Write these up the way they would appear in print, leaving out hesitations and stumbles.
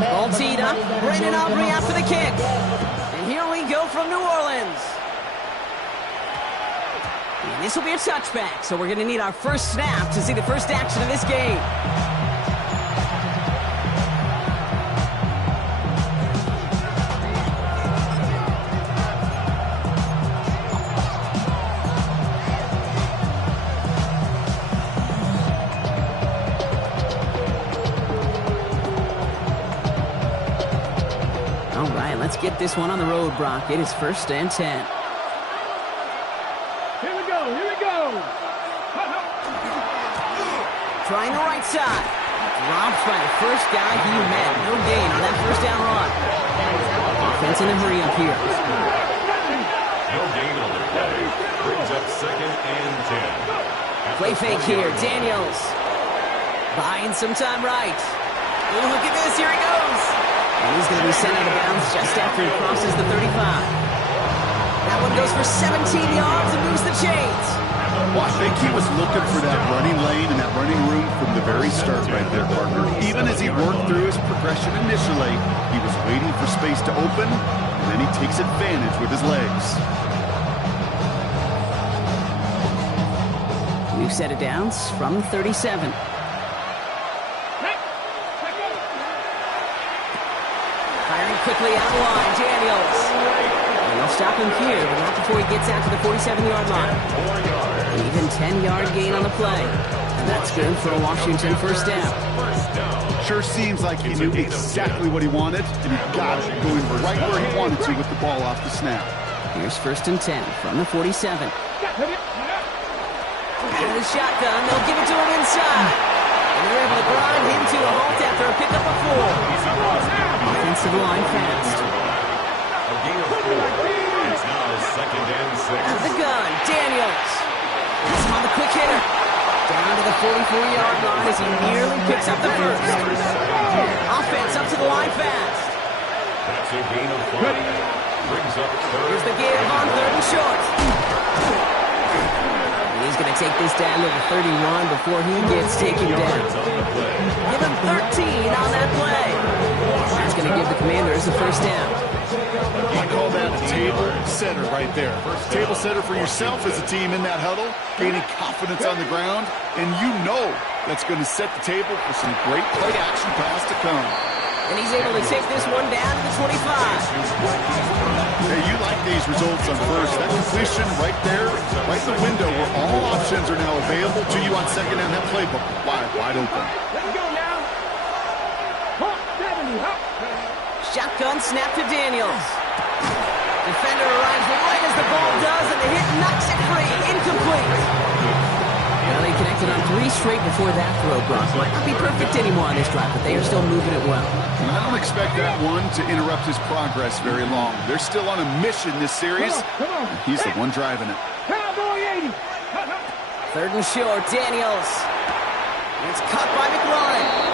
Ball teed up. Brandon Aubrey after the kick. And here we go from New Orleans. And this will be a touchback, so we're going to need our first snap to see the first action of this game. Let's get this one on the road, Brock. It is 1st and 10. Here we go, here we go. Trying the right side. Drops by the first guy he met. No gain on that first down run. Offense in a hurry up here. No gain on the play. Brings up 2nd and 10. Play fake here. Daniels. Buying some time right. Ooh, look at this. Here he goes. And he's going to be sent out of bounds just after he crosses the 35. That one goes for 17 yards and moves the chains. Well, I think he was looking for that running lane and that running room from the very start right there, partner. Even as he worked through his progression initially, he was waiting for space to open, and then he takes advantage with his legs. New set of downs from 37. Quickly out of the line, Daniels. And they'll stop him here, but not before he gets out to the 47-yard line. An even 10-yard gain on the play. And that's good for a Washington first down. Sure seems like he knew exactly what he wanted, and he got it going right where he wanted to with the ball off the snap. Here's 1st and 10 from the 47. And the shotgun, they'll give it to him inside. And they're able to grind him to a halt after a pickup of 4. Offensive line fast. A gain of 4. It's now 2nd and 6. Out of the gun, Daniels. He's on the quick hitter. Down to the 44-yard line as he nearly picks up the first. Offense up to the line fast. That's a gain of 5. Brings up 3rd. Here's the give on 3rd and short. And he's going to take this down to the 31 before he gets taken down. Give him 13 on that play. That's going to give the Commanders the first down. I call that a table setter right there. Table setter for yourself as a team in that huddle, gaining confidence on the ground, and you know that's going to set the table for some great play action pass to come. And he's able to take this one down to the 25. Hey, you like these results on first. That completion right there, right in the window where all options are now available to you on second down. That playbook wide open. Let's go now. Shotgun snap to Daniels. Defender arrives right as the ball does, and the hit knocks it free. Incomplete. Well, they connected on 3 straight before that throw, Brock. Might not be perfect anymore on this drive, but they are still moving it well. And I don't expect that one to interrupt his progress very long. They're still on a mission this series. Come on. He's the one driving it. Cowboy 80. 3rd and short, Daniels. It's caught by McLaurin.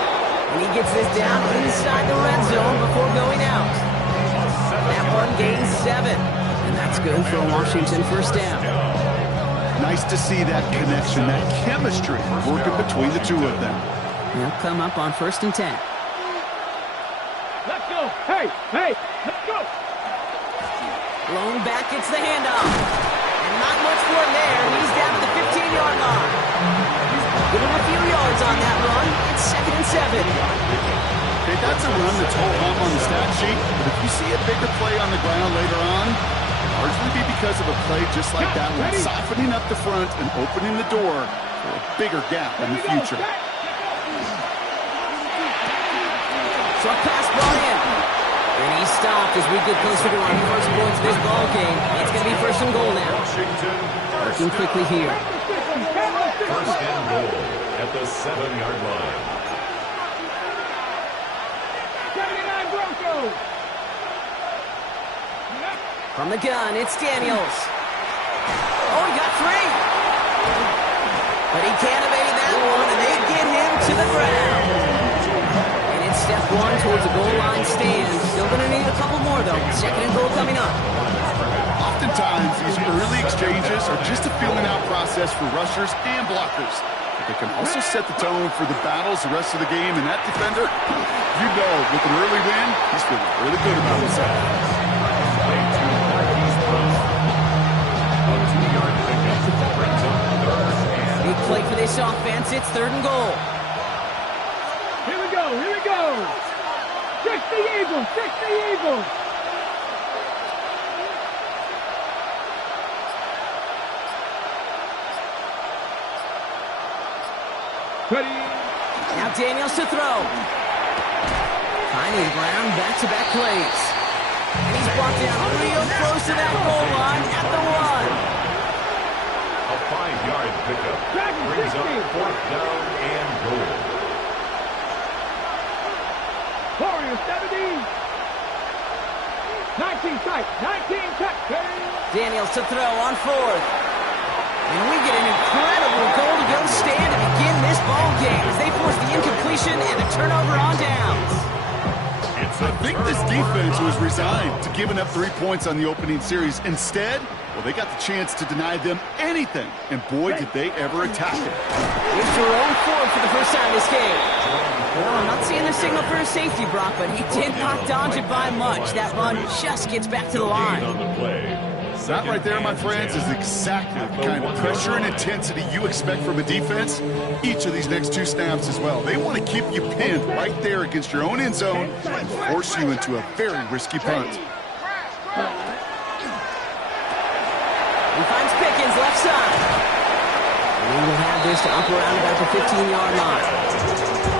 And he gets this down inside the red zone before going out. That one gains 7. And that's good for a Washington first down. Nice to see that connection, that chemistry working between the two of them. They'll come up on 1st and 10. Let's go. Hey, let's go. Blown back, gets the handoff. And not much for him there. He's down to the 15-yard line. Give him a few yards on that run. It's 2nd and 7. Okay, that's a run that's ho-hum on the stat sheet, but if you see a bigger play on the ground later on, it'll largely be because of a play just like that one, softening up the front and opening the door for a bigger gap in the future. Short pass brought in. And he stopped as we get closer to our first points of this ball game. It's going to be 1st and goal now. Working quickly here. 1st and goal at the 7-yard line. 79 Broncos. From the gun, it's Daniels. Oh, he got 3. But he can't evade that one, and they get him to the ground. And it's step 1 towards the goal line stand. Still going to need a couple more, though. 2nd and goal coming up. Oftentimes, these early exchanges are just a feeling-out process for rushers and blockers. But they can also set the tone for the battles the rest of the game, and that defender, you know, with an early win, he's feeling really good about himself. Play to Marquise Brown. A 2-yard pickup brings up 3rd and Big play for this offense. It's 3rd and goal. Here we go, here we go. Fix the Eagles, fix the Eagles. Ready. Now Daniels to throw. Finding Brown, back-to-back plays. And he's brought down real close to that goal line at the 1. a 5-yard pickup brings up 4th down and goal. Warriors 17. 19 tight, 19 tight. Daniels to throw on 4th. And we get an incredible goal-to-go stand to begin this ball game as they force the incompletion and a turnover on downs. I think this defense was resigned to giving up 3 points on the opening series. Instead, well, they got the chance to deny them anything. And boy, did they ever attack it. Here's Jerome Ford for the first time this game. Well, I'm not seeing the signal for a safety, Brock, but he did not dodge it by much. That run just gets back to the line. On the play. That right there, my friends, is exactly the kind of pressure and intensity you expect from a defense each of these next 2 snaps as well. They want to keep you pinned right there against your own end zone and force you into a very risky punt. He finds Pickens left side. And he will have this to up around about the 15-yard line.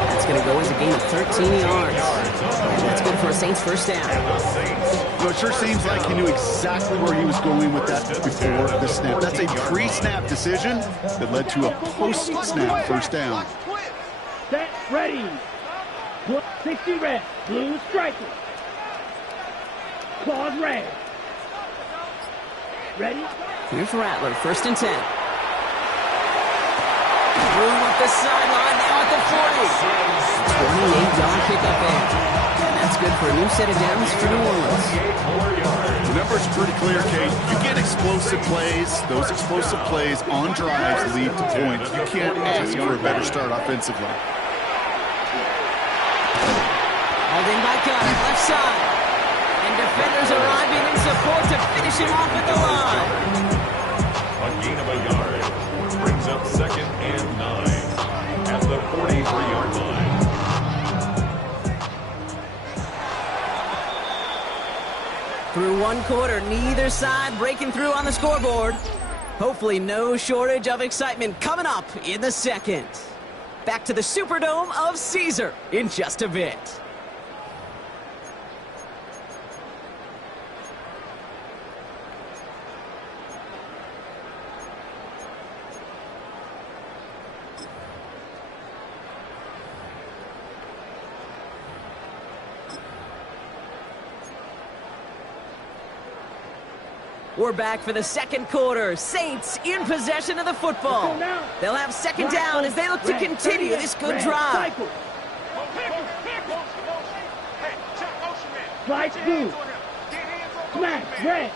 That's going to go as a gain of 13 yards. And that's good for a Saints first down. Well, it sure seems like he knew exactly where he was going with that before the snap. That's a pre-snap decision that led to a post-snap first down. Set, ready. 60 red, blue striker. Claws red. Ready? Here's Rattler, 1st and 10. Room up the sideline, now at the 40. 28-yard pickup there. And that's good for a new set of downs for New Orleans. The number's pretty clear, Kate. You get explosive plays. Those explosive plays on drives lead to points. You can't ask for a better start offensively. Hauled in by Gunn, left side. And defenders arriving in support to finish him off at the line. A gain of a yard brings up 2nd and 9 at the 43-yard line. Through 1 quarter, neither side breaking through on the scoreboard. Hopefully no shortage of excitement coming up in the 2nd. Back to the Superdome of Caesar in just a bit. We're back for the 2nd quarter. Saints in possession of the football. They'll have 2nd down as they look to continue this good drive. Slice blue. Smash red.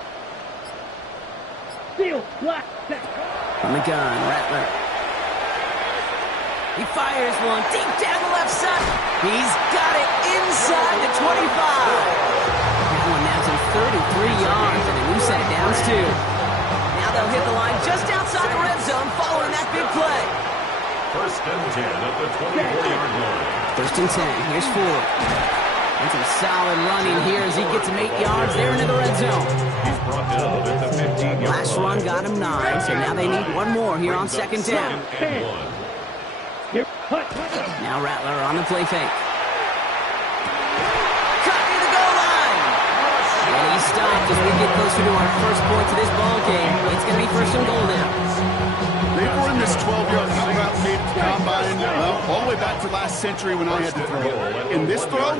Steel black. On the gun, Rattler. He fires one deep down the left side. He's got it inside the 25. That one now to 33 yards and a new set of downs too. Now they'll hit the line just outside the red zone following that big play. 1st and 10 at the 24-yard line. 1st and 10. Here's Ford. And some solid running here as he gets him 8 yards there into the red zone. He's brought down at the 15-yard line. Last run got him 9, so now they need one more here on 2nd down. 2nd and 1. Now Rattler on the play fake. Cut near the goal line. And he stopped as we get closer to our first points of this ball game. It's going to be 1st and goal now. They've run this 12-yard route combine all the way back to last century when I had to throw. In this throw,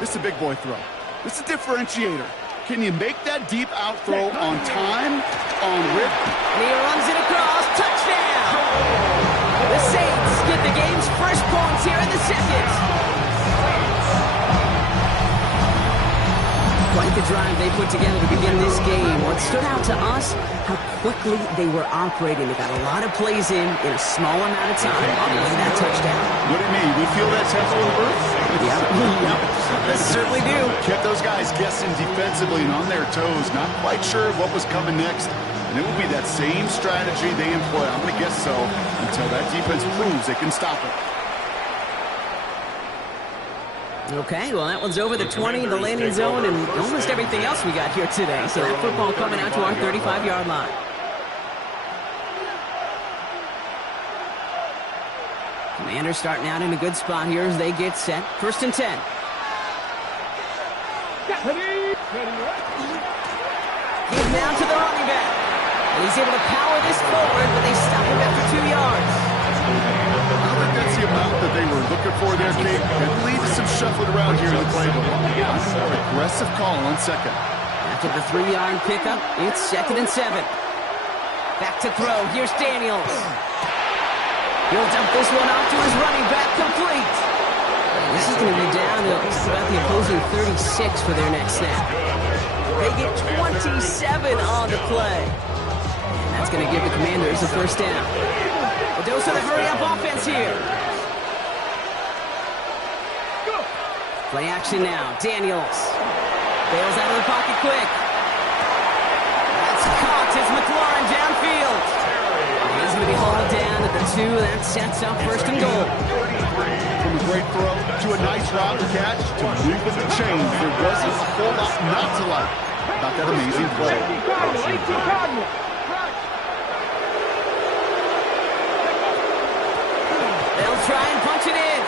this is a big boy throw. This is a differentiator. Can you make that deep out throw on time, on rip? And he runs it across. Touchdown! The Saints get the game's first points here in the 2nd. Quite the the drive they put together to begin this game. What stood out to us, how quickly they were operating. They got a lot of plays in a small amount of time. Obviously, that touchdown. What do you mean? We feel that tempo in the booth? Yep. They certainly do. Kept those guys guessing defensively and on their toes. Not quite sure what was coming next. And it will be that same strategy they employ. I'm going to guess so until that defense proves they can stop it. Okay, well, that one's over the 20, the landing zone, and almost everything else we got here today. So that football coming out to our 35-yard line. Commanders starting out in a good spot here as they get set. 1st and 10. Give now to the running back. And he's able to power this forward, but they stop him after 2 yards. I don't think that's the amount that they were looking for there, Kate. It leads to some shuffling around here in the playbook. Aggressive call on 2nd. After the 3-yard pickup, it's 2nd and 7. Back to throw. Here's Daniels. He'll dump this one off to his running back, complete. This is going to be down to about the opposing 36 for their next snap. They get 27 on the play. And that's going to give the Commanders a 1st down. A dose of the hurry-up offense here. Play action now. Daniels bails out of the pocket quick. That's caught as McLaurin downfield. He's going to be hauled down at the 2. That sets up 1st and goal. From a great throw to a nice route to catch to moving the chains. There wasn't a whole lot not to like about that amazing play. They'll try and punch it in.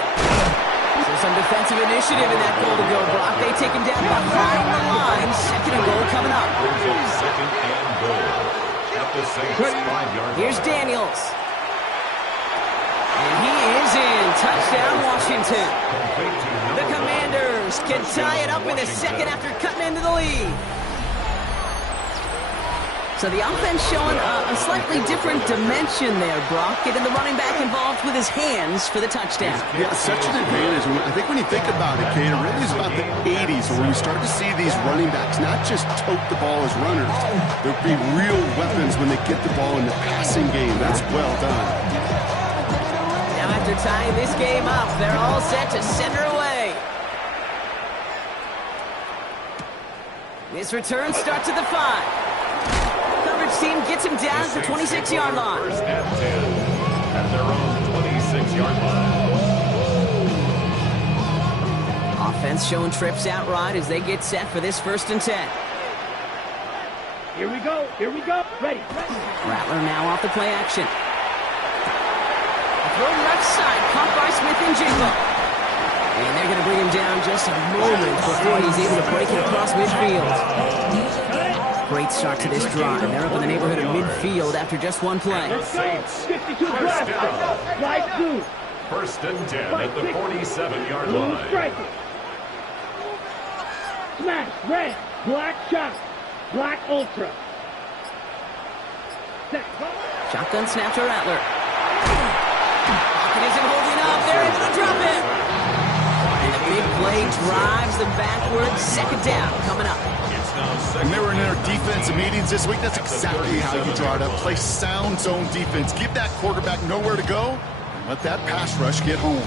So some defensive initiative in that goal to go, Brock. They take him down behind the line. 2nd and goal coming up. 2nd and goal. At the Saints' 5-yard line. Here's Daniels. And he is in. Touchdown, Washington. The Commanders can tie it up in the 2nd after cutting into the lead. So the offense showing a slightly different dimension there, Brock. Getting the running back involved with his hands for the touchdown. Yeah, such an advantage. I think when you think about it, Kate, it really is about the 80s where we start to see these running backs not just tote the ball as runners. There'll be real weapons when they get the ball in the passing game. That's well done. Now after tying this game up, they're all set to center away. This return starts at the 5. Coverage team gets him down at the 26-yard line. 1st and 10 at their own 26-yard line. Offense showing trips out right as they get set for this 1st and 10. Here we go. Ready. Rattler now off the play action. Throw left side, caught by Smith and Jigba. And they're going to bring him down just a moment before he's able to break it across midfield. Great start to this drive. They're up in the neighborhood of midfield after just one play. Saints, 52 first down. Right 2. 1st and 10 at the 47-yard line. Strike it. Smash. Red. Black shot. Black ultra. Set. Shotgun snap to Rattler. Pocket isn't holding up. They're able to drop it. And the big play drives them backwards. 2nd down coming up. When they were in their defensive meetings this week, that's exactly how you draw it up. Play sound zone defense. Give that quarterback nowhere to go, and let that pass rush get home.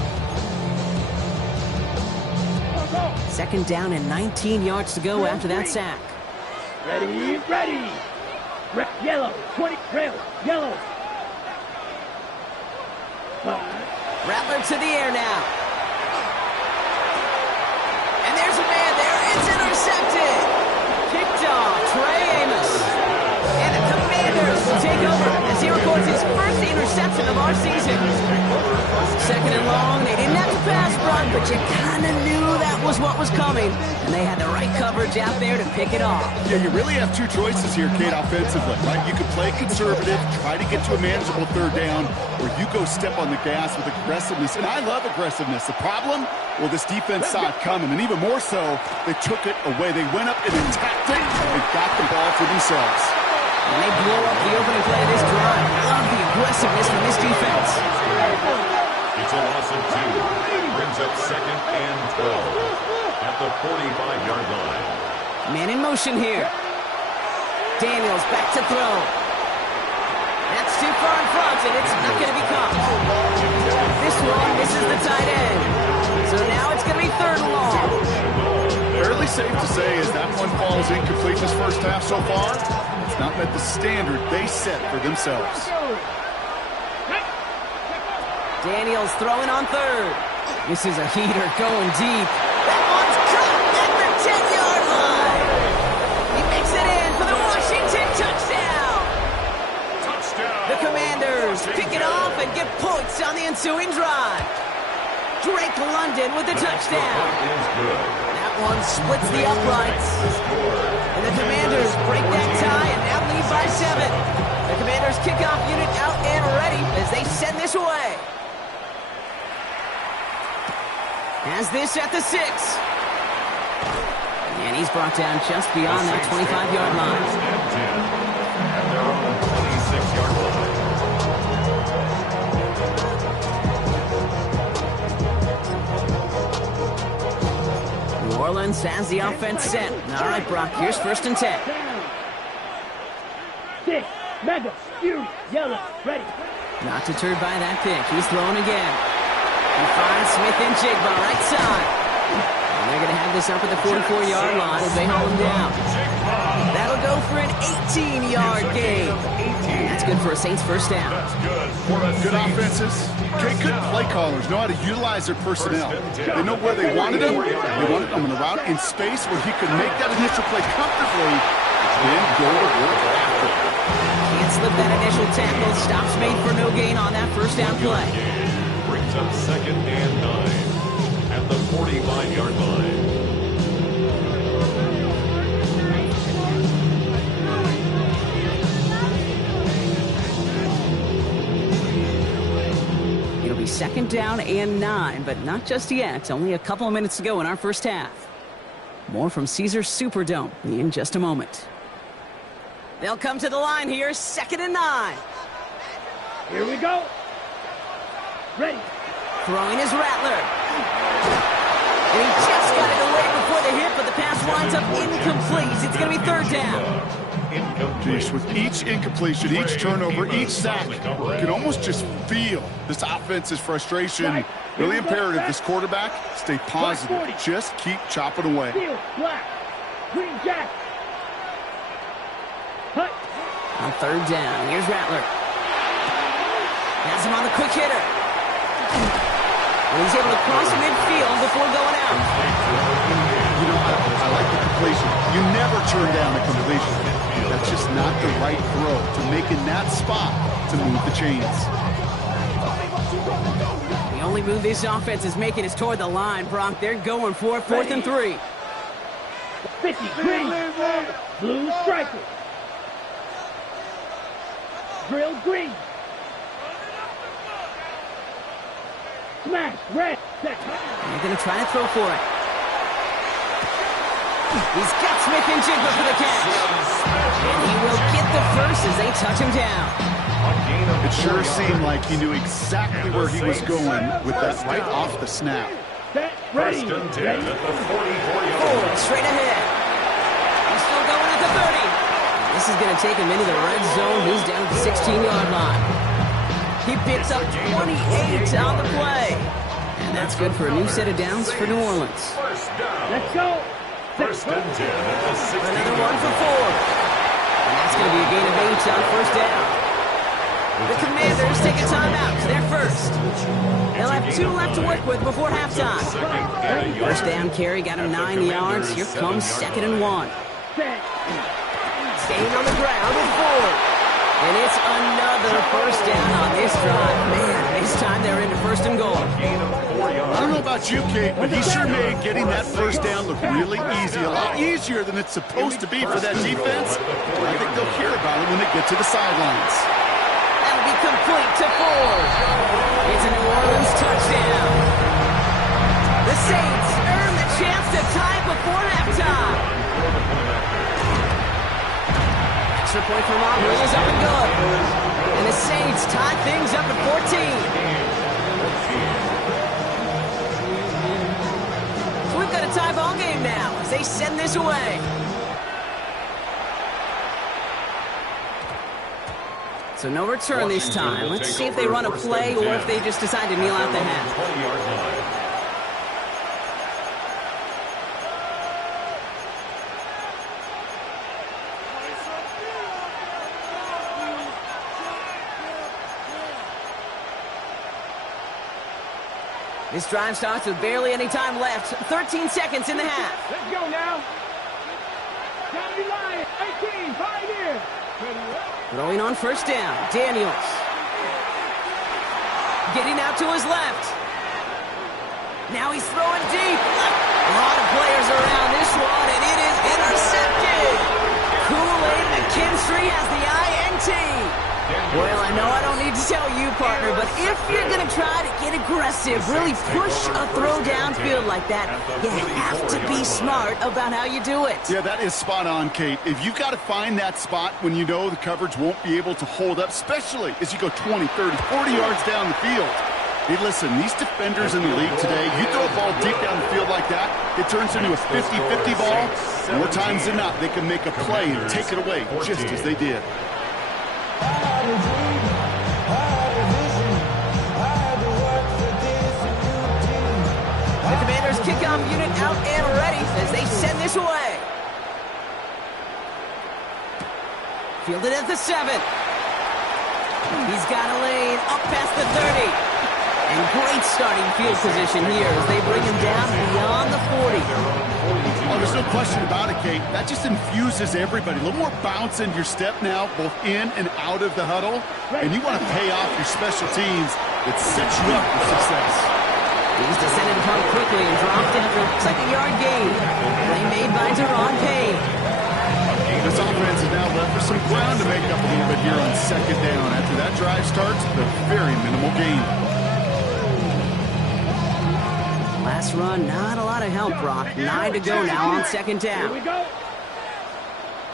2nd down and 19 yards to go after that sack. Ready. Red, yellow. 20. Trail. Yellow. 5. Rattler to the air now. And there's a man there. It's intercepted. Picked off Trey Amos. And the Commanders will take over as he records his first interception of our season. 2nd and long. They didn't have to pass, Brock, but you kind of knew that was what was coming. And they had the right coverage out there to pick it off. Yeah, you really have 2 choices here, Kate, offensively, right? You can play conservative, try to get to a manageable 3rd down, or you go step on the gas with aggressiveness. And I love aggressiveness. The problem? Well, this defense saw it coming, and even more so, they took it away. They went up and attacked it and got the ball for themselves. And they blow up the opening play of this drive. Love the aggressiveness from this defense. It's a loss of 2. Brings up 2nd and 12 at the 45-yard line. Man in motion here. Daniels back to throw. That's too far in front, and it's not going to be caught. This one misses the tight end. So now it's going to be 3rd and long. Fairly safe to say as that one falls incomplete this first half so far, it's not met the standard they set for themselves. Daniels throwing on 3rd. This is a heater going deep. That one's caught at the 10-yard line. He makes it in for the Washington touchdown. The Commanders pick it off and get points on the ensuing drive. Drake London with the touchdown. That one splits the uprights. And the Commanders break that tie and now lead by 7. The Commanders kickoff unit out and ready as they send this away. Has this at the 6. And he's brought down just beyond that 25-yard line. And they're on the 26-yard line. New Orleans has the offense set. All right, Brock, here's 1st and 10. 6, Mega, Fury, Yellow, ready. Not deterred by that pick. He's throwing again. He finds Smith and Jigba right side. And they're going to have this up at the 44-yard line as they hold him down. That'll go for an 18-yard gain. That's good for a Saints first down. Good offenses. Okay, good play callers know how to utilize their personnel. They know where they wanted them. They wanted them in a route in space where he could make that initial play comfortably, then go to work after. Can't slip that initial tackle. Stops made for no gain on that first down play. Brings up 2nd and 9 at the 45-yard line. It'll be 2nd down and 9, but not just yet. Only a couple of minutes to go in our first half. More from Caesars Superdome in just a moment. They'll come to the line here, 2nd and 9. Here we go. Ready. Throwing is Rattler. And he just got it away before the hit, but the pass winds up incomplete. It's going to be 3rd down. Geez, with each incompletion, each turnover, each sack, you can almost just feel this offense's frustration. Really imperative this quarterback stay positive. Just keep chopping away. Steel, black, green jack. Hut. On 3rd down, here's Rattler. Has him on the quick hitter. And he's able to cross midfield before going out. You know, I like the completion. You never turn down a completion. That's just not the right throw to make in that spot to move the chains. The only move this offense is making is toward the line, Brock. They're going for it, 4th and 3. 50, green, blue striker. Drill green. Smash, red. They're going to try to throw for it. He's got Smith and Jigba for the catch. And he will get the first as they touch him down. It sure seemed like he knew exactly where he was going with that right off the snap. Set, ready. 1st and 10 at the 44-yard Forward, line. straight ahead. He's still going at the 30. This is going to take him into the red zone. He's down at the 16-yard line. He picks up 28 on the play. And that's good for a new set of downs for New Orleans. Let's go. 1st and 10 at the 16-yard line. Another one for 4. And that's going to be a gain of 8 on 1st down. The Commanders take a timeout. They're first. They'll have 2 left to work with before halftime. 1st down carry got him 9 yards. Here comes 2nd and 1. Staying on the ground with Ford. And it's another 1st down on this drive. Man, this time they're into 1st and goal. I don't know about you, Kate, but he sure made getting that 1st down look really easy. A lot easier than it's supposed to be for that defense. I think they'll hear about it when they get to the sidelines. That'll be complete to Ford. It's a New Orleans touchdown. The Saints earn the chance to tie before halftime. Extra point for Mobley is up and good. And the Saints tie things up at 14. So we've got a tie ball game now as they send this away. So no return this time. Let's see if they run a play or if they just decide to kneel out the half. 20-yard line. This drive starts with barely any time left. 13 seconds in the half. Let's go now. County Lions, 18, Pioneer. Throwing on first down. Daniels. Getting out to his left. Now he's throwing deep. A lot of players around this one, and it is intercepted. Kool-Aid McKinstry has the INT. Well, I know I don't need to tell you, partner, but if you're going to try to get aggressive, really push a throw downfield like that, you have to be smart about how you do it. Yeah, that is spot on, Kate. If you've got to find that spot when you know the coverage won't be able to hold up, especially as you go 20, 30, 40 yards down the field. Hey, listen, these defenders in the league today, you throw a ball deep down the field like that, it turns into a 50-50 ball. More times than not, they can make a play and take it away, just as they did. The Commanders' kickoff unit out and ready as they send this away. Fielded at the 7. He's got a lane up past the 30. And great starting field position here as they bring him down beyond the 40. Oh, there's no question about it, Kate. That just infuses everybody. A little more bounce in your step now, both in and out of the huddle. And you want to pay off your special teams that sets you up for success. He's descended upon quickly and dropped after a second-yard gain. Play made by Deron Payne. This offense is now left for some ground to make up a little bit here on second down. After that drive starts, a very minimal gain. Last run, not a lot of help, Brock. 9 to go now on second down. Here we go.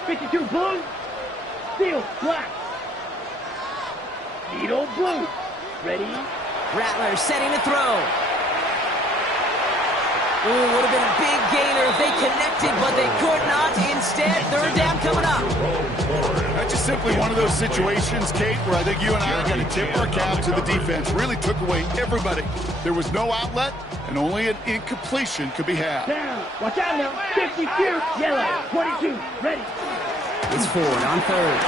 52 blue. Steel black. Needle blue. Ready? Rattler setting to throw. Ooh, would have been a big gainer if they connected, but they could not. Instead, third down coming up. That's just simply one of those situations, Kate, where I think you and I got to tip our cap to the defense. Really took away everybody. There was no outlet, and only an incompletion could be had. Down. Watch out now. 52. Yellow. 22. Ready. It's Ford on third.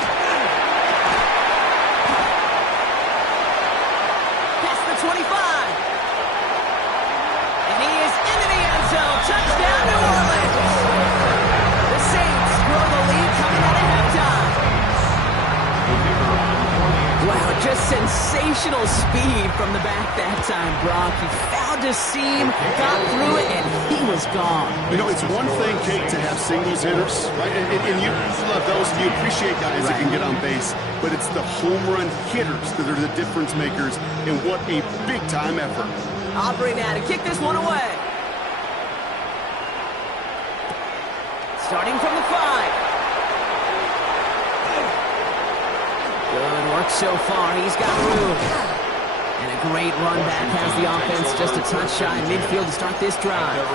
Past the 25. And he is into the end zone. Touchdown, New Orleans. The Saints grow the lead coming out of halftime. Wow, just sensational speed from the back that time, Brock. He found a seam, got through it, and he was gone. You know, it's one thing, Kate, to have singles hitters, right? And you love those, and you appreciate guys that can get on base. But it's the home run hitters that are the difference makers, and what a big-time effort. Aubrey now to kick this one away. Starting from the 5. Good work so far. He's got room. And a great run back has the offense just a touch shy in midfield to start this drive.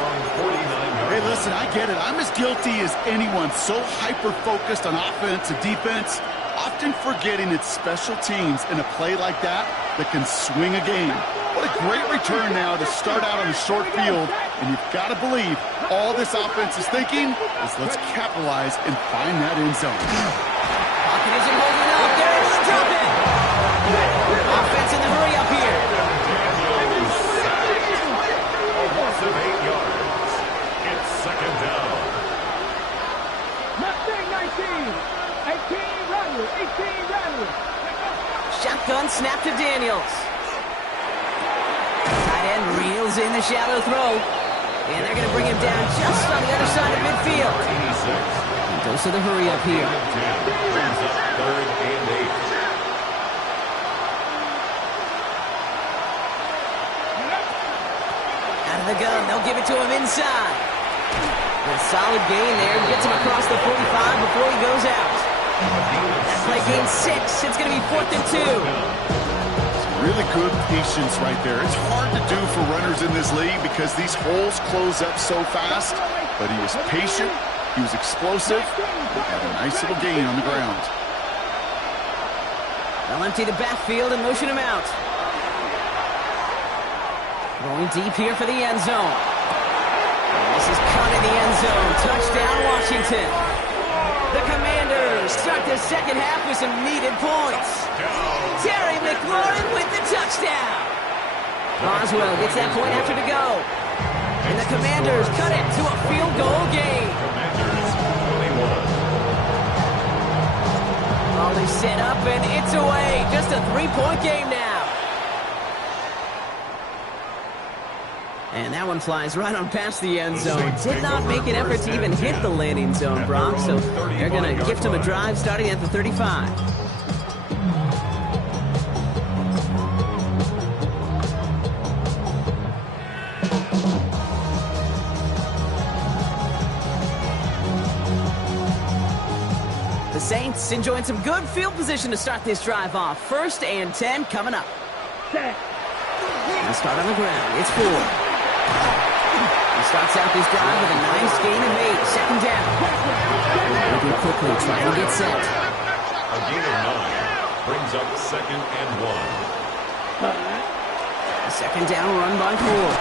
Hey, listen, I get it. I'm as guilty as anyone. So hyper-focused on offense and defense, often forgetting it's special teams in a play like that can swing a game. What a great return now to start out on a short field, and you've got to believe all this offense is thinking is let's capitalize and find that end zone. Pocket isn't holding up. There it is. Drop it. Offense in the hurry up here. A loss of 8 yards. It's second down. Mustang 19. 18 Rattler. 18 Rattler. Shotgun snap to Daniels. Tight end reels in the shallow throw. And they're going to bring him down just on the other side of midfield. 86. Dose of the hurry up here. 10 brings up third and 8. Out of the gun, they'll give it to him inside. A solid gain there, gets him across the 45 before he goes out. That play gain 6, it's going to be 4th and 2. Really good patience right there. It's hard to do for runners in this league because these holes close up so fast, but he was patient, he was explosive, and had a nice little gain on the ground. They'll empty the backfield and motion him out. Going deep here for the end zone. This is cut in the end zone. Touchdown, Washington. The Commanders start the second half with some needed points. Terry McLaurin with the touchdown. Boswell gets that point after to go. And the Commanders cut it to a field goal game. Commanders 21. All is set up and it's away. Just a 3-point game now. And that one flies right on past the end zone. Did not make an effort to even hit the landing zone, Brock. So they're going to gift him a drive starting at the 35. The Saints enjoying some good field position to start this drive off. 1st and 10 coming up. Set. And start on the ground. It's 4. He starts out this drive with a nice gain of 8. Second down. Looking quickly, trying to get set. A gain of 9 brings up 2nd and 1. Second down run by Ford.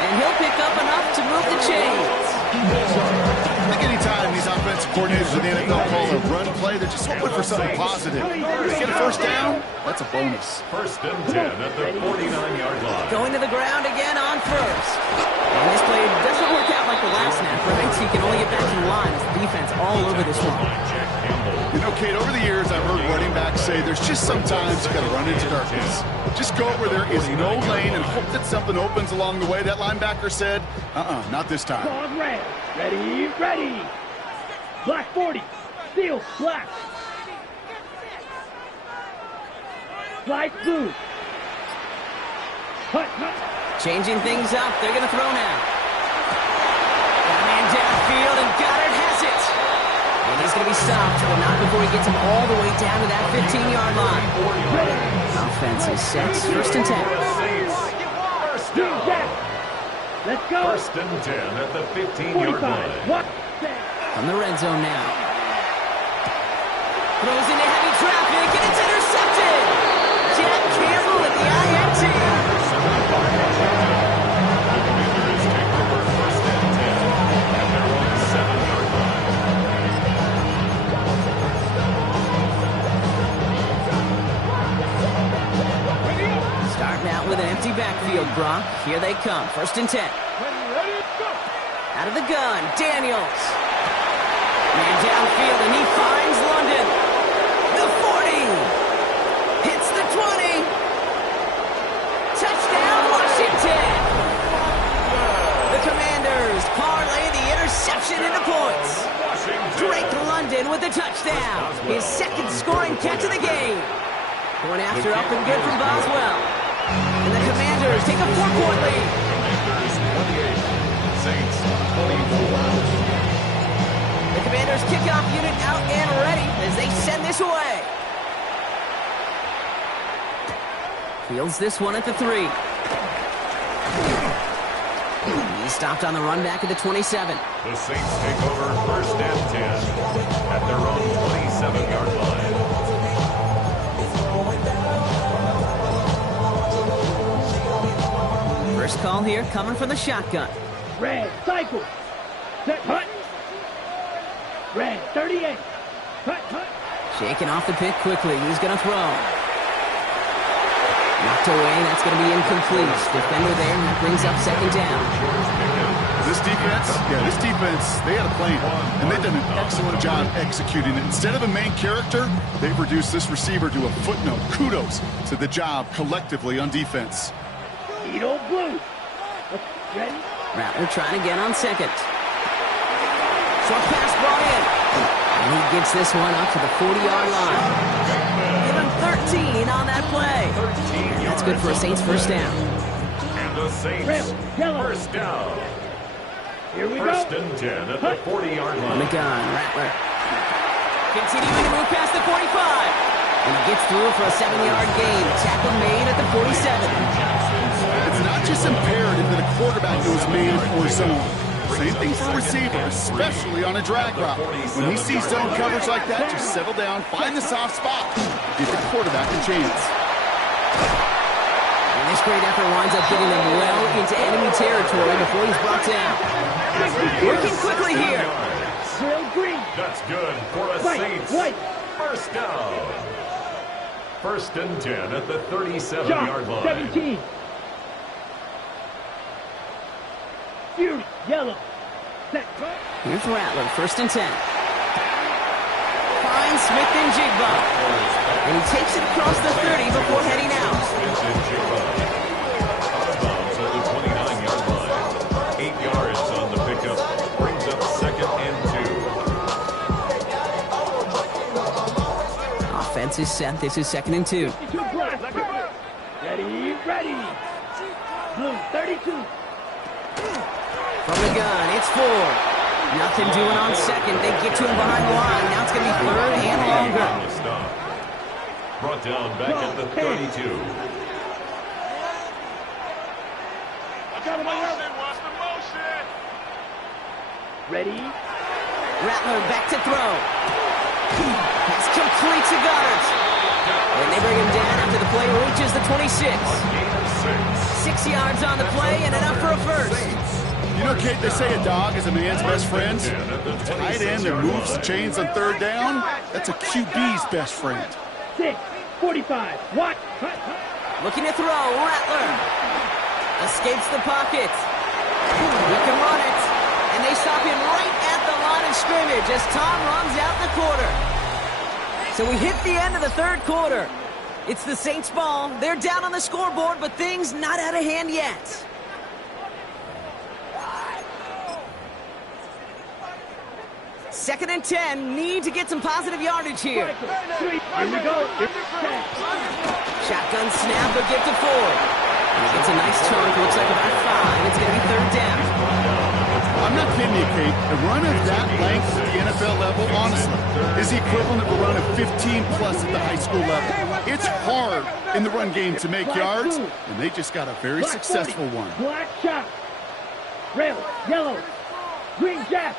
And he'll pick up enough to move the chains. I think anytime these offensive coordinators in the NFL call a run play, they're just hoping for something positive. If they get a first down, that's a bonus. 1st and 10 at the 49-yard line. Going to the ground again on first. And this play doesn't work out like the last snap, right? So you can only get back to the line as the defense all over this one. You know, Kate, over the years, I've heard running backs say there's just sometimes you got to run into darkness. Just go where there is no lane and hope that something opens along the way. That linebacker said, not this time. Pause red. Ready, ready. Black 40. Steel, black. Slide blue. Hut, hut. Changing things up. They're going to throw now. Got a man downfield, and Goddard has it. And he's going to be stopped, but not before he gets him all the way down to that 15-yard line. Offense is set. 1st and 10. First down. Let's go. 1st and 10 at the 15-yard 45. line. What? From the red zone now. Throws into heavy traffic, and it's intercepted. Jack Campbell with the INT. Commanders take over 1st and 10 at their own 7-yard line. Starting out with an empty backfield, Brock. Here they come. 1st and 10. Ready, go. Out of the gun, Daniels. Man downfield, and he finds London. The 40. Hits the 20. Touchdown, Washington. The Commanders parlay the interception into points. Drake London with the touchdown. His 2nd scoring catch of the game. Going after up and good from Boswell. And the Commanders take a 4-point lead. Commanders 28, Saints 24. The Commanders kickoff unit out and ready as they send this away. Fields this one at the 3. He's stopped on the run back at the 27. The Saints take over 1st and 10 at their own 27-yard line. First call here coming from the shotgun. Red, cycle. Set, hut. Red, 38. Hut, hut. Shaking off the pick quickly. He's going to throw. Knocked away. That's going to be incomplete. Defender there, and that brings up 2nd down. This defense, they had a plan, and they've done an excellent job executing it. Instead of a main character, they've reduced this receiver to a footnote. Kudos to the job collectively on defense. Edo blue. Ready? Rattler trying again on 2nd. Short pass brought in. And he gets this one up to the 40-yard line. Give him 13 on that play. And that's good for a Saints 1st down. And the Saints Yellow. 1st down. Here we 1st go. and 10 at the 40-yard On the line. gun, Rattler. Continuing to move past the 45. And he gets through for a 7-yard gain. Tackle made at the 47. It's not just imperative that a quarterback knows man or zone. Same thing for receiver, especially on a drag route. When he sees zone coverage like that, just settle down, find the soft spot, give the quarterback a chance. And this great effort winds up getting him well into enemy territory before he's brought down. Working quickly here. That's good for a Saints first down. 1st and 10 at the 37-yard line. 17. Fury, yellow. Set. Here's Rattler, 1st and 10. Finds Smith and Jigba. And he takes it across the 30 before heading out. Smith and Jigba out of bounds at the 29-yard line. 8 yards on the pickup. Brings up 2nd and 2. Offense is set. This is 2nd and 2. Ready, ready. Blue, 32. From the gun, it's Ford. Nothing doing on 2nd. They get to him behind the line. Now it's going to be 3rd and longer. Brought down back at the 32. Ready. Rattler back to throw. Pass complete to Goddard. And they bring him down after the play reaches the 26. 6 yards on the play and enough for a first. You know, Kate, they say a dog is a man's best friend. Tight end that moves the chains on 3rd down, that's a QB's best friend. 6, 45. What? Looking to throw, Rattler. Escapes the pocket. He can run it. And they stop him right at the line of scrimmage as Tom runs out the quarter. So we hit the end of the 3rd quarter. It's the Saints ball. They're down on the scoreboard, but things not out of hand yet. Second and 10, need to get some positive yardage here. Here we go. Shotgun snap, but get to Ford. And he gets a nice chunk, looks like about 5. It's going to be 3rd down. I'm not kidding you, Kate. A run of that length at the NFL level, honestly, is the equivalent of a run of 15-plus at the high school level. It's hard in the run game to make yards, and they just got a very successful one. Black shot. Rail, yellow. Green jack.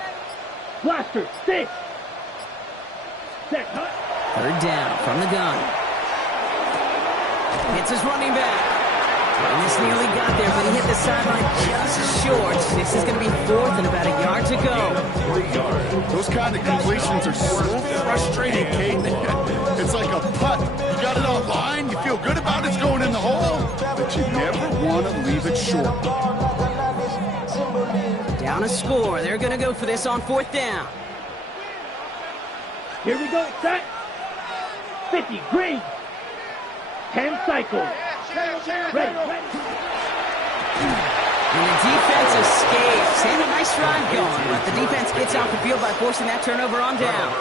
Blaster, 6. Set. 3rd down from the gun. Hits his running back. And this nearly got there, but he hit the sideline just short. This is going to be 4th and about a yard to go. Those kind of completions are so frustrating, Kate. It's like a putt. You got it on line, you feel good about it's going in the hole, but you never want to leave it short. Down a score. They're going to go for this on 4th down. Here we go. Set. 50. Green. 10 cycles. Ready. And the defense escapes. And a nice drive going, but the defense gets off the field by forcing that turnover on down.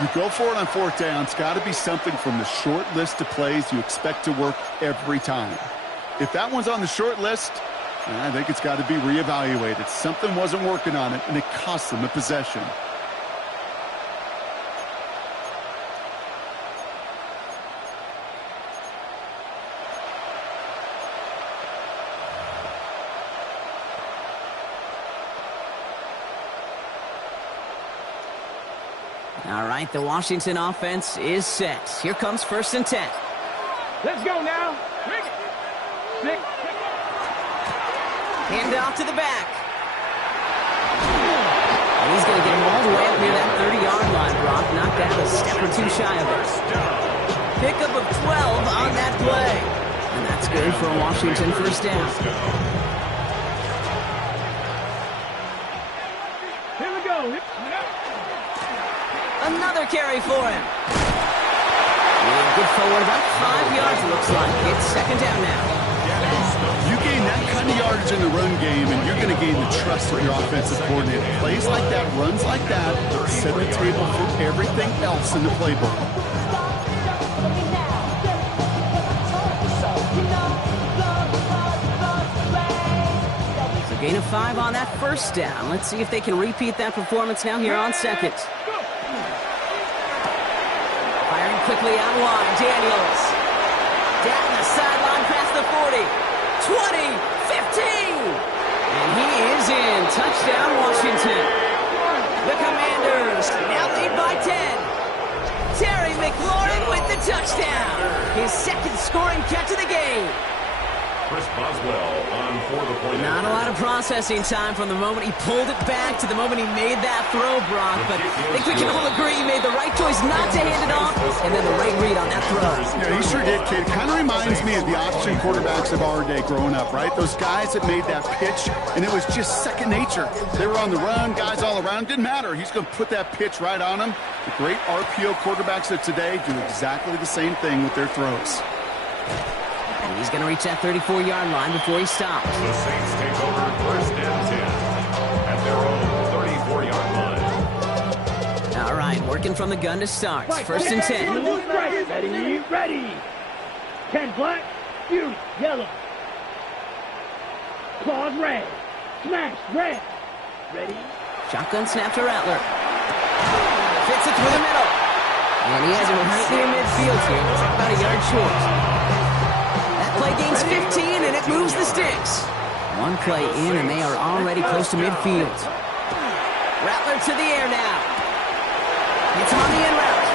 You go for it on 4th down. It's got to be something from the short list of plays you expect to work every time. If that one's on the short list, I think it's got to be reevaluated. Something wasn't working on it, and it cost them a possession. All right, the Washington offense is set. Here comes 1st and 10. Let's go now. Hand off to the back. And he's going to get him all the way up near that 30-yard line. Brock knocked out a step or 2 shy of it. Pickup of 12 on that play. And that's good for a Washington 1st down. Here we go. Another carry for him. And good forward, about 5 yards, looks like. It's 2nd down now. You gain that kind of yardage in the run game, and you're going to gain the trust of your offensive coordinator. Plays like that, runs like that, set the table for everything else in the playbook. So gain of 5 on that 1st down. Let's see if they can repeat that performance now here on 2nd. Firing quickly out wide, Daniels. Down the sideline past the 40. 20, 15. And he is in. Touchdown, Washington. The Commanders now lead by 10. Terry McLaurin with the touchdown. His second scoring catch of the game. Chris Boswell on for the point. Not a lot of processing time from the moment he pulled it back to the moment he made that throw, Brock. But I think we can all agree he made the right choice not to hand it off, and then the right read on that throw. Yeah, he sure did, kid. Kind of reminds me of the option quarterbacks of our day growing up, right? Those guys that made that pitch, and it was just second nature. They were on the run, guys all around. Didn't matter. He's going to put that pitch right on them. The great RPO quarterbacks of today do exactly the same thing with their throws. And he's going to reach that 34-yard line before he stops. The Saints take over first and 10 at their own 34-yard line. All right, working from the gun to start. First and 10. Ready, ready. 10 black, few yellow. Claws red. Smash red. Ready. Shotgun snap to Rattler. Fits it through the middle. And he has it right near midfield here. It's about a yard short. Play gains 15, and it moves the sticks. One play in, and they are already close to midfield. Rattler to the air now. It's on the in route.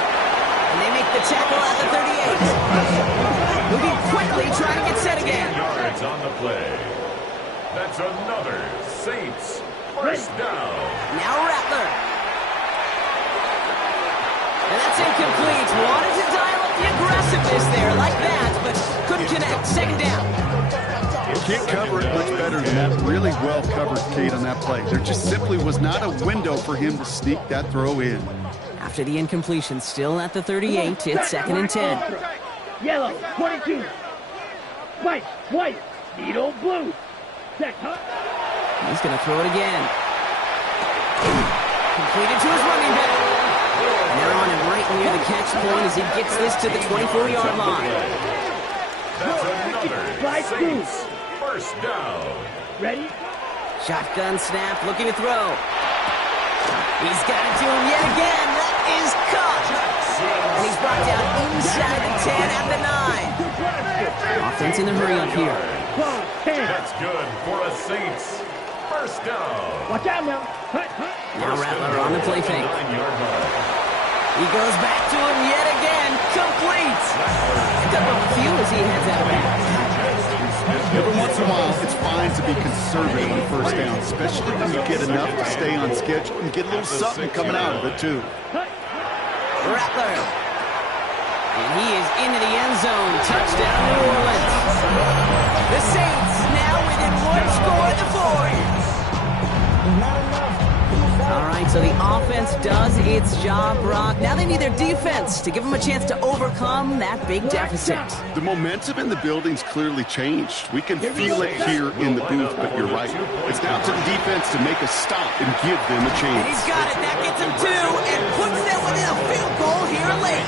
And they make the tackle at the 38. Moving quickly, trying to get set again. Yards on the play. That's another Saints first down. Now Rattler. And that's incomplete. Wanted to dial up the aggressiveness there like that, but couldn't connect. Second down. Can't cover it much better than that. Really well covered, Kate, on that play. There just simply was not a window for him to sneak that throw in. After the incompletion, still at the 38, it's second and 10. Yellow, 22. White, white, needle blue. He's going to throw it again. Completed to his running back. And they're on him right near the catch point as he gets this to the 24-yard line. That's another Saints first down. Ready? Shotgun snap, looking to throw. He's got it to him yet again. That is caught. And he's brought down inside the 10 at the 9. Offense in the hurry up here. That's good for a Saints first down. Watch out now. Now Rattler on the play fake. 9-yard line. He goes back to him yet again. Complete. Picked up a few as he heads out of bounds. Every once in a while, it's fine to be conservative on first down, especially when you get enough to stay on schedule and get a little something coming out of it, too. Rattler. And he is into the end zone. Touchdown, New Orleans. The Saints now within one score of the fourth. All right, so the offense does its job, Brock. Now they need their defense to give them a chance to overcome that big deficit. The momentum in the building's clearly changed. We can feel it here in the booth, but you're right. It's down to the defense to make a stop and give them a chance. And he's got it. That gets him two and puts them within a field goal here late.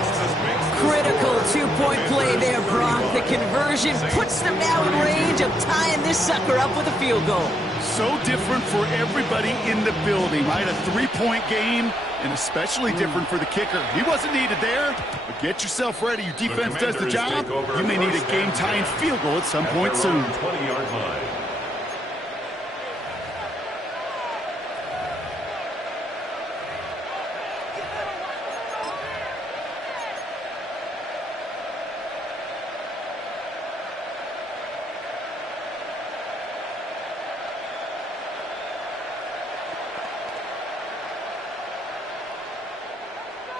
Critical two-point play there, Brock. The conversion puts them now in range of tying this sucker up with a field goal. So different for everybody in the building, right? A three-point game, and especially different for the kicker. He wasn't needed there, but get yourself ready. Your defense does the job. You may need a game-tying field goal at some point soon. 20-yard line.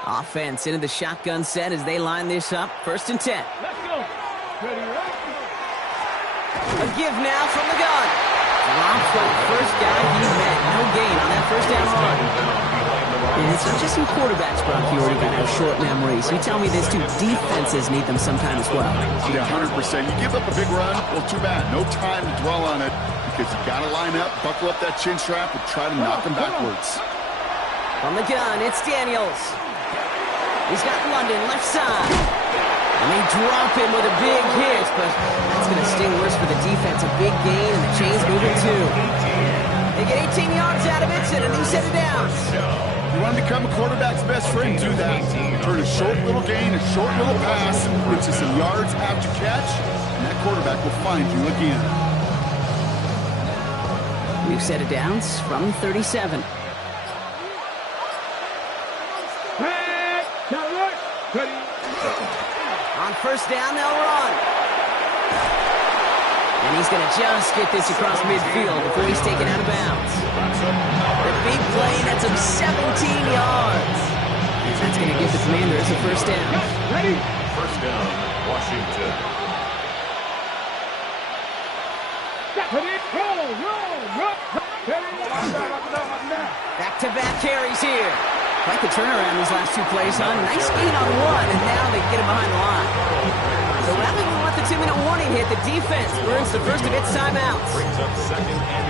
Offense into the shotgun set as they line this up. First and 10. Let's go. Ready, right? A give now from the gun. Drops the first guy he met. No gain on that first down run. And it's not just some quarterbacks, Brock. You already got to have short memories. You tell me this too. Defenses need them sometime as well. Yeah, 100%. You give up a big run, well, too bad. No time to dwell on it because you got to line up, buckle up that chin strap, and try to knock them backwards. From the gun, it's Daniels. He's got London left side. And they drop him with a big hit, but that's going to sting worse for the defense. A big gain, and the chain's moving too. They get 18 yards out of it, and a new set of downs. You want to become a quarterback's best friend, do that. Turn a short little gain, a short little pass, into some yards after catch, and that quarterback will find you again. New set of downs from 37. On first down, they'll run. And he's going to just get this across midfield before he's taken out of bounds. The big play nets him 17 yards. That's going to give the Commanders a first down. Ready? First down, Washington. Back-to-back carries here. Quite the turnaround these last two plays, huh? Nice gain on one, and now they get him behind the line. So rather than let the 2-minute warning hit, the defense earns the first of its timeouts.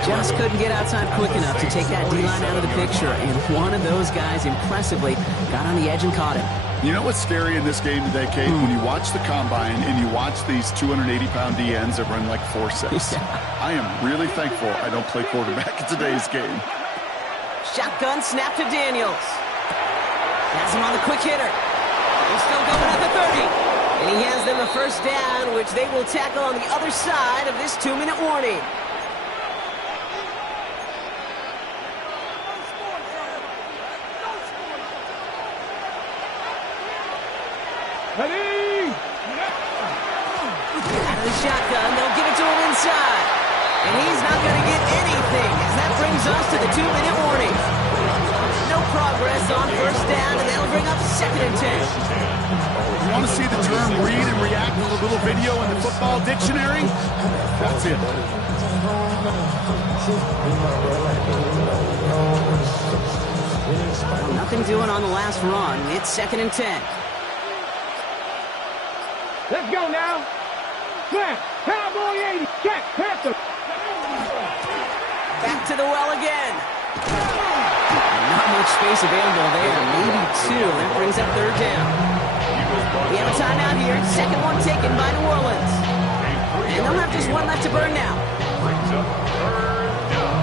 Just couldn't get outside quick enough to take that D-line out of the picture, and one of those guys impressively got on the edge and caught him. You know what's scary in this game today, Kate? When you watch the combine and you watch these 280-pound DNs that run like 4.6. I am really thankful I don't play quarterback in today's game. Shotgun snap to Daniels. Has him on the quick hitter. He's still going at the 30. And he has them a first down, which they will tackle on the other side of this 2-minute warning. Ready? Out of the shotgun, they'll give it to him inside. And he's not going to get anything, as that brings us to the 2-minute warning. No progress on first down, and that'll bring up 2nd and 10. You want to see the term read and react with a little video in the football dictionary? That's it. Well, nothing doing on the last run. It's 2nd and 10. Let's go now. Snap. Cowboy 80. Check. Panther. Back to the well again. Not much space available there. Maybe two. That brings up 3rd down. We have a timeout here. 2nd one taken by New Orleans. And they'll have just one left to burn now. Brings up 3rd down.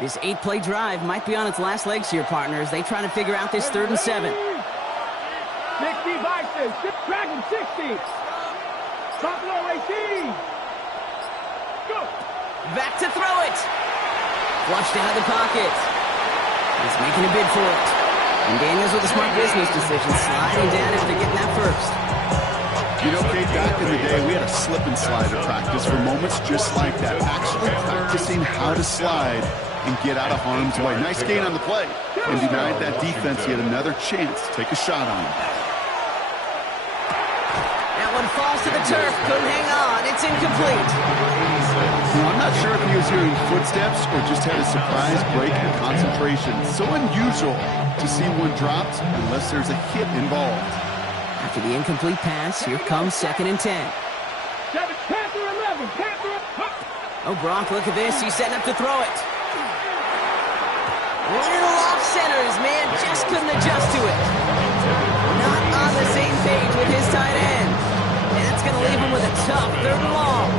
This 8-play drive might be on its last legs here, partners. They try to figure out this 3rd and 7. 60 Vices. Dragon 60. Buffalo 18. Go. Back to throw it. Flushed out of the pocket. He's making a bid for it. And Daniels with a smart business decision, sliding down after getting that first. You know, Kate, back in the day, we had a slip and slide at practice for moments just like that. Actually practicing how to slide and get out of harm's way. Nice gain on the play. And denied that defense yet another chance to take a shot on him. That one falls to the turf. Couldn't hang on. It's incomplete. Now, I'm not sure if he was hearing footsteps or just had a surprise break in concentration. It's so unusual to see one dropped unless there's a hit involved. After the incomplete pass, here comes 2nd and 10. Panther 11. Panther. Oh, Gronk, look at this. He's setting up to throw it. Little off center. His man just couldn't adjust to it. Not on the same page with his tight end. And that's going to leave him with a tough 3rd and long.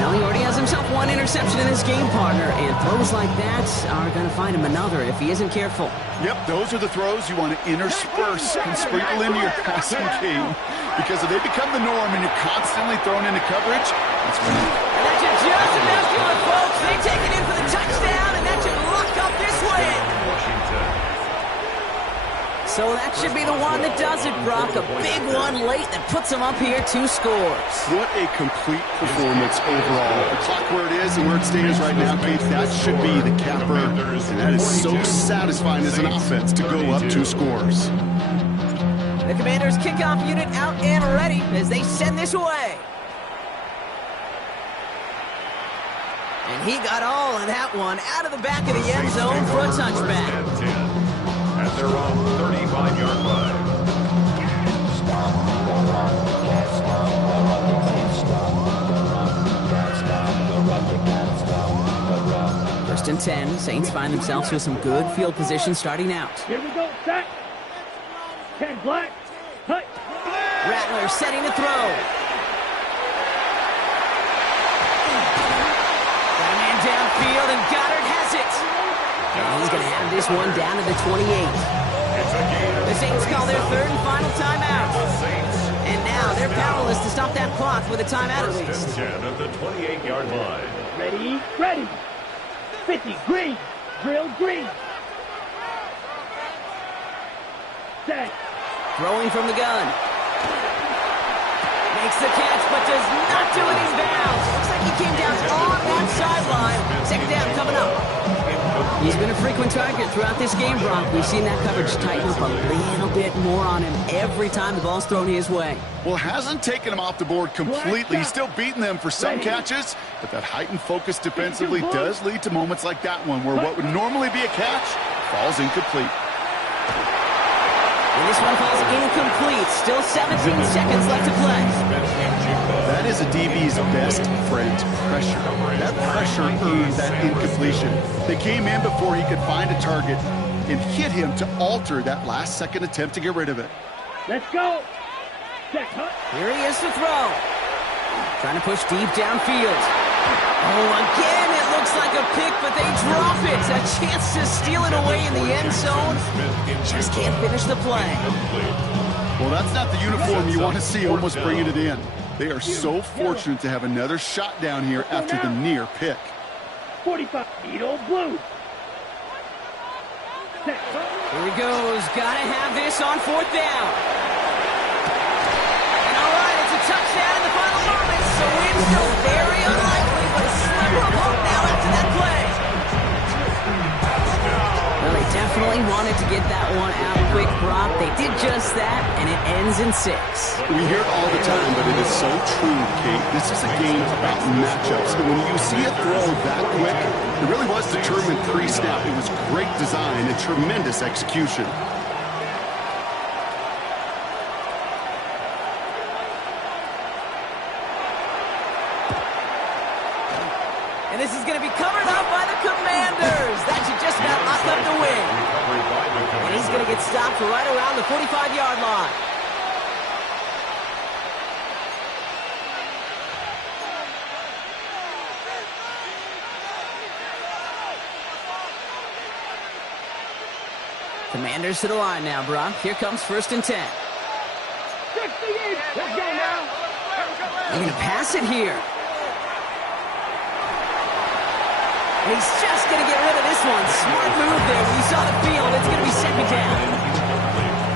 Well, he already has himself one interception in this game, partner, and throws like that are going to find him another if he isn't careful. Yep, those are the throws you want to intersperse and sprinkle into your passing game. Because if they become the norm and you're constantly thrown into coverage, that's when And that should just about do it, folks. They take it in for the touchdown, and that should lock up this win. So that should be the one that does it, Brock. A big one late that puts them up here 2 scores. What a complete performance overall. The clock where it is and where it stands right now, Kate, that should be the capper. And that is so satisfying as an offense to go up 2 scores. The Commanders' kickoff unit out and ready as they send this away. And he got all of that one out of the back of the end zone for a touchback. At their own 35-yard line. 1st and 10. Saints find themselves with some good field position starting out. Here we go. Set. 10 black. Rattler setting to throw. Got a man downfield, and Goddard has it. And he's going to have this one down to the 28. The Saints call their third and final timeout. And now they're powerless to stop that clock with a timeout at least. First and 10 at the 28-yard line. Ready, ready. 50, green, drill, green. Set. Throwing from the gun. Makes the catch, but does not do it in bounds. Looks like he came down on that sideline. Second down coming up. He's been a frequent target throughout this game, Brock. We've seen that coverage tighten up a little bit more on him every time the ball's thrown his way. Well, hasn't taken him off the board completely. He's still beating them for some catches, but that heightened focus defensively does lead to moments like that one where what would normally be a catch falls incomplete. And this one falls incomplete. Still 17 seconds left to play. That is a DB's best friend, pressure. That pressure earned that incompletion. They came in before he could find a target and hit him to alter that last-second attempt to get rid of it. Let's go. Here he is to throw. Trying to push deep downfield. Oh, again, it looks like a pick, but they drop it. A chance to steal it away in the end zone. Just can't finish the play. Well, that's not the uniform you want to see almost bringing it in. They are so fortunate to have another shot down here after the near pick. 45, Edo Blue. Here he goes. Gotta have this on fourth down. And all right, it's a touchdown in the final moments. So it's still very unlikely, but a sliver of hope now after that play. Well, they definitely wanted to get that one out quick, Brock. They did just that, and it ends in 6. We hear it all the time, but it is so true, Kate. This is a game about matchups. And when you see a throw that quick, it really was determined pre-snap. It was great design and tremendous execution. And this is going to be covered up by the Commanders. That should just about lock up the win. And he's going to get stopped right around the 45-yard line. Commanders to the line now, Brock. Here comes 1st and 10. Let's go now. They're going to pass it here. And he's just going to get rid of this one. Smart move there. When you saw the field, it's going to be second down.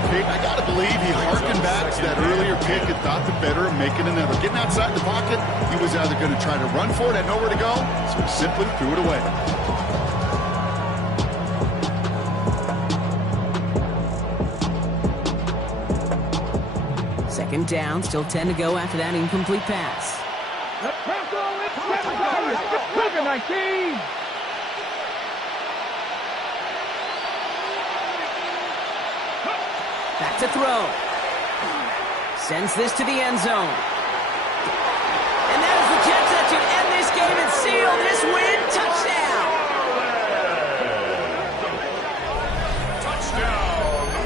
Kate, I got to believe he harkened back to that earlier pick and thought the better of making another. Getting outside the pocket, he was either going to try to run for it, had nowhere to go, so he simply threw it away. Second down, still 10 to go after that incomplete pass. Number 19. Back to throw. Sends this to the end zone. And that is the catch that should end this game and seal this win. Touchdown!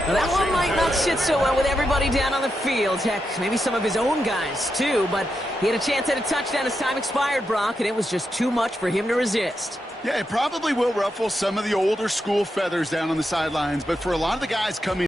Well, that one might not sit so well with everybody down on the field. Heck, maybe some of his own guys, too. But he had a chance at a touchdown as time expired, Brock, and it was just too much for him to resist. Yeah, it probably will ruffle some of the older school feathers down on the sidelines. But for a lot of the guys coming